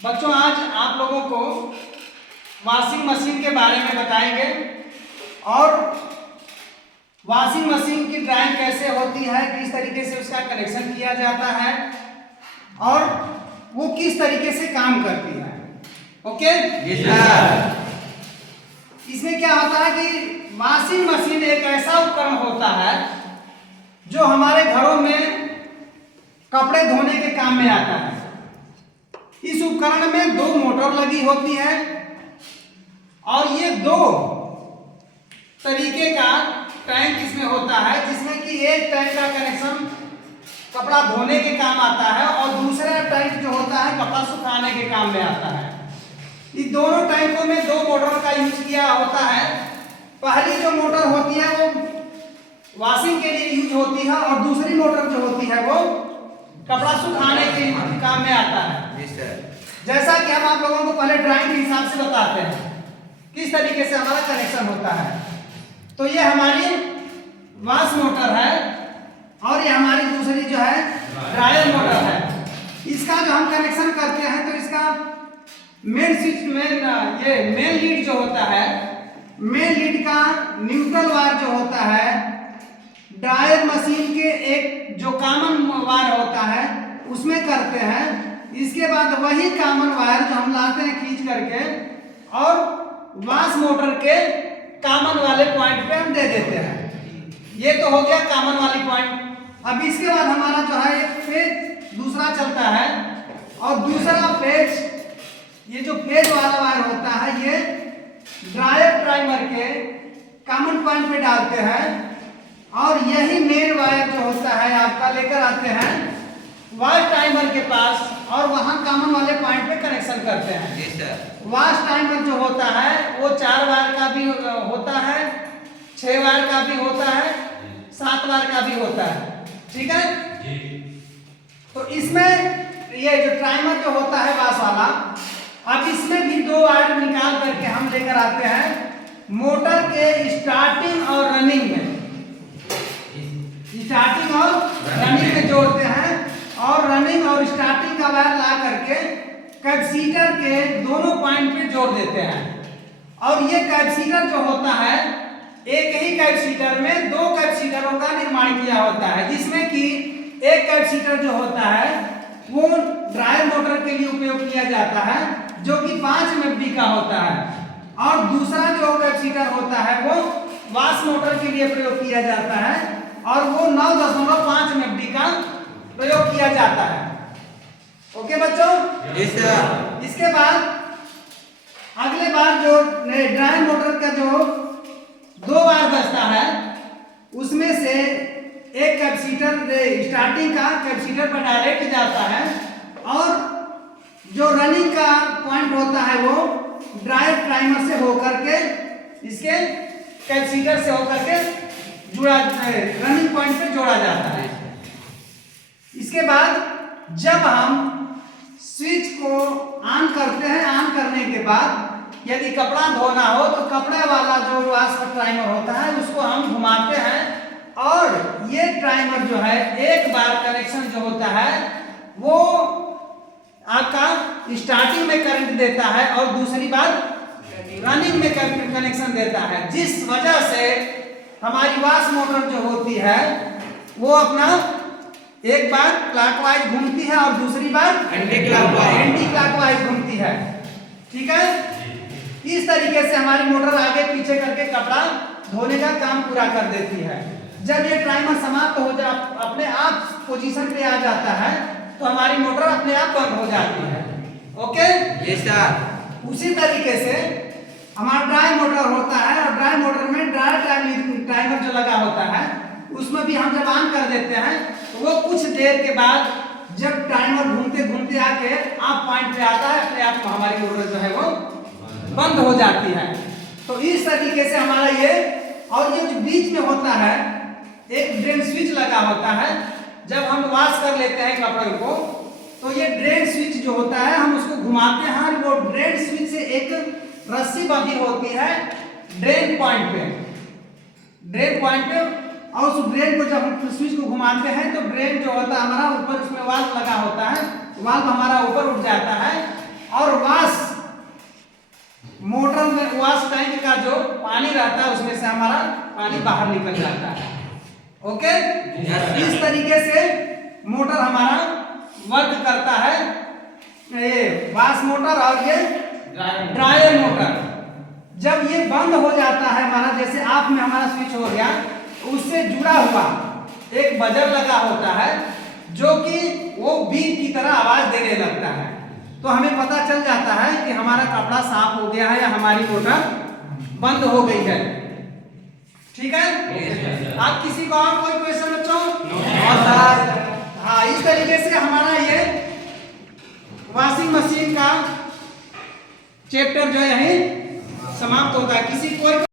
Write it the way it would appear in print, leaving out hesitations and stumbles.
बच्चों आज आप लोगों को वॉशिंग मशीन के बारे में बताएंगे और वॉशिंग मशीन की ड्राइंग कैसे होती है, किस तरीके से उसका कनेक्शन किया जाता है और वो किस तरीके से काम करती है। ओके इसमें क्या होता है कि वॉशिंग मशीन एक ऐसा उपकरण होता है जो हमारे घरों में कपड़े धोने के काम में आता है। इस उपकरण में दो मोटर लगी होती है और ये दो तरीके का टैंक इसमें होता है, जिसमें कि एक टैंक का कनेक्शन कपड़ा धोने के काम आता है और दूसरा टैंक जो होता है कपड़ा सुखाने के काम में आता है। इस दोनों टैंकों में दो मोटरों का यूज किया होता है। पहली जो मोटर होती है वो वॉशिंग के लिए यूज होती है और दूसरी मोटर जो होती है वो कपड़ा सुखाने के काम में आता है। जैसा कि हम आप लोगों को पहले ड्राइंग के हिसाब से बताते हैं किस तरीके से हमारा कनेक्शन होता है। तो ये हमारी वॉश मोटर है और ये हमारी दूसरी जो है ड्रायर मोटर है। इसका जो हम कनेक्शन करते हैं तो इसका मेन स्विच में ये मेन लीड जो होता है, मेन लीड का न्यूट्रल वायर जो होता है ड्रायर मशीन के एक जो कॉमन वायर होता है उसमें करते हैं। इसके बाद वही कॉमन वायर जो हम लाते हैं खींच करके और वॉश मोटर के कॉमन वाले पॉइंट पे हम दे देते हैं। ये तो हो गया कॉमन वाली पॉइंट। अब इसके बाद हमारा जो है एक फेज दूसरा चलता है और दूसरा फेज ये जो फेज वाला वायर होता है ये ड्रायर प्राइमर के कॉमन पॉइंट पे डालते हैं और यही मेन वायर जो होता है आपका लेकर आते हैं वॉश टाइमर के पास और वहां कॉमन वाले पॉइंट पे कनेक्शन करते हैं। वॉश टाइमर जो होता है वो 4 वायर का भी होता है, 6 वायर का भी होता है, 7 वायर का भी होता है। ठीक है तो इसमें ये जो टाइमर जो होता है वॉश वाला, अब इसमें भी 2 वायर निकाल करके हम लेकर आते हैं मोटर के स्टार्टिंग और रनिंग में, स्टार्टिंग और रनिंग में जोड़ते हैं और रनिंग और स्टार्टिंग का वायर ला करके कैपेसिटर के दोनों पॉइंट पे जोड़ देते हैं। और ये कैपेसिटर जो होता है एक ही कैपेसिटर में 2 कैपेसिटरों का निर्माण किया होता है, जिसमें कि एक कैपेसिटर जो होता है वो ड्रायर मोटर के लिए उपयोग किया जाता है जो कि 5 MFD का होता है और दूसरा जो कैपेसिटर होता है वो वॉश मोटर के लिए प्रयोग किया जाता है और वो 9.5 MFD का प्रयोग किया जाता है। ओके बच्चों इसके बाद अगले बार जो ड्रायर मोटर का जो 2 वायर बचता है उसमें से एक कैपेसिटर स्टार्टिंग का कैपेसिटर पर डायरेक्ट जाता है और जो रनिंग का पॉइंट होता है वो ड्रायर प्राइमर से होकर के इसके कैपेसिटर से होकर के जुड़ा रनिंग पॉइंट पे जोड़ा जाता है। इसके बाद जब हम स्विच को ऑन करते हैं, ऑन करने के बाद यदि कपड़ा धोना हो तो कपड़े वाला जो वॉश टाइमर होता है उसको हम घुमाते हैं और ये टाइमर जो है एक बार कनेक्शन जो होता है वो आपका स्टार्टिंग में करंट देता है और दूसरी बार रनिंग में कनेक्शन देता है, जिस वजह से हमारी वॉश मोटर जो होती है वो अपना एक बार क्लॉकवाइज घूमती है और दूसरी बार एंटी क्लॉकवाइज घूमती है। ठीक है इस तरीके से हमारी मोटर आगे पीछे करके कपड़ा धोने का काम पूरा कर देती है। जब ये टाइमर समाप्त हो जा अपने आप पोजीशन पे आ जाता है तो हमारी मोटर अपने आप बंद हो जाती है। ओके उसी तरीके से हमारा ड्राई मोटर होता है और ड्राई मोटर में ड्राई टाइमर जो लगा होता है उसमें भी हम जब ऑन कर देते हैं तो वो कुछ देर के बाद जब टाइमर घूमते घूमते आके आप पॉइंट पे आता है अपने आप हमारी मोटर जो है वो बंद हो जाती है। तो इस तरीके से हमारा ये और ये जो बीच में होता है एक ड्रेन स्विच लगा होता है। जब हम वॉश कर लेते हैं कपड़े को तो ये ड्रेन स्विच जो होता है हम उसको घुमाते हैं, वो ड्रेन स्विच से एक रस्सी बंधी होती है ड्रेन पॉइंट पे और उस ड्रेन को जब हम स्विच को घुमाते हैं तो ड्रेन जो होता है हमारा ऊपर उसमें वाल्व लगा होता है, वाल्व हमारा ऊपर उठ जाता है और मोटर में वॉश टैंक का जो पानी रहता है उसमें से हमारा पानी बाहर निकल जाता है। ओके, इस तरीके से मोटर हमारा वर्क करता है, ये वॉश मोटर और ये ड्रायर मोटर। जब ये बंद हो जाता है हमारा, जैसे आप में हमारा स्विच हो गया, उससे जुड़ा हुआ एक बजर लगा होता है जो कि वो बीप की तरह आवाज देने लगता है, तो हमें पता चल जाता है कि हमारा कपड़ा साफ हो गया है या हमारी मोटर बंद हो गई है। ठीक है, आप किसी को और कोई क्वेश्चन बच्चों? हाँ, इस तरीके से हमारा ये वॉशिंग मशीन का चैप्टर जो है यही समाप्त होता है। किसी कोई